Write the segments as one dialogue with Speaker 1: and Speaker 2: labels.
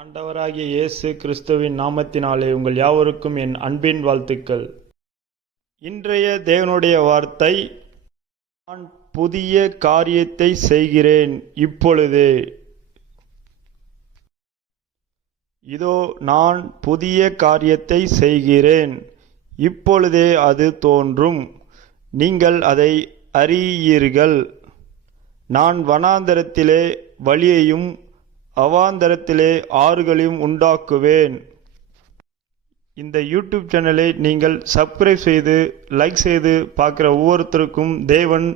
Speaker 1: ஆண்டவராகிய இயேசு கிறிஸ்துவின் நாமத்தினாலே உங்கள் யாவருக்கும் என் அன்பின் வாழ்த்துக்கள். இன்றைய தேவனுடைய வார்த்தை நான் புதிய காரியத்தை செய்கிறேன் இப்பொழுதே. இதோ நான் புதிய காரியத்தை செய்கிறேன் இப்பொழுதே அது தோன்றும். நீங்கள் அதை அறியீர்கள். நான் வனாந்தரத்திலே வழியையும் அவாந்தரத்திலே ஆறுகளையும் உண்டாக்குவேன். இந்த யூடியூப் சேனலை நீங்கள் சப்ஸ்கிரைப் செய்து லைக் செய்து பார்க்குற ஒவ்வொருத்தருக்கும் தேவன்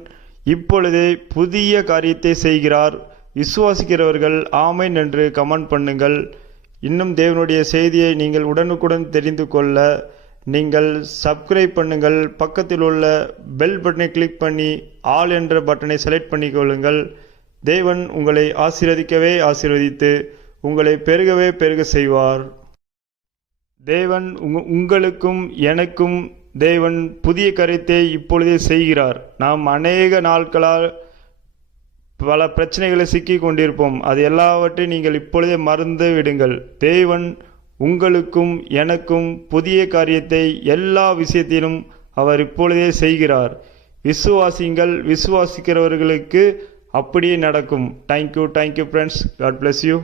Speaker 1: இப்பொழுதே புதிய காரியத்தை செய்கிறார். விசுவாசிக்கிறவர்கள் ஆமைன் என்று கமெண்ட் பண்ணுங்கள். இன்னும் தேவனுடைய செய்தியை நீங்கள் உடனுக்குடன் தெரிந்து கொள்ள நீங்கள் சப்ஸ்கிரைப் பண்ணுங்கள். பக்கத்தில் உள்ள பெல் பட்டனை கிளிக் பண்ணி ஆல் என்ற பட்டனை செலக்ட் பண்ணிக்கொள்ளுங்கள் தேவன் உங்களை ஆசீர்வதிக்கவே ஆசீர்வதித்து உங்களை பெருகவே பெருக செய்வார். தேவன் உங்களுக்கும் எனக்கும் தேவன் புதிய கருத்தை இப்பொழுதே செய்கிறார். நாம் அநேக நாட்களால் பல பிரச்சனைகளை சிக்கி கொண்டிருப்போம். அது எல்லாவற்றையும் நீங்கள் இப்பொழுதே மறந்து விடுங்கள். தேவன் உங்களுக்கும் எனக்கும் புதிய காரியத்தை எல்லா விஷயத்திலும் அவர் இப்பொழுதே செய்கிறார். விசுவாசிங்கள் விசுவாசிக்கிறவர்களுக்கு அப்படியே நடக்கும். Thank you thank you friends god bless you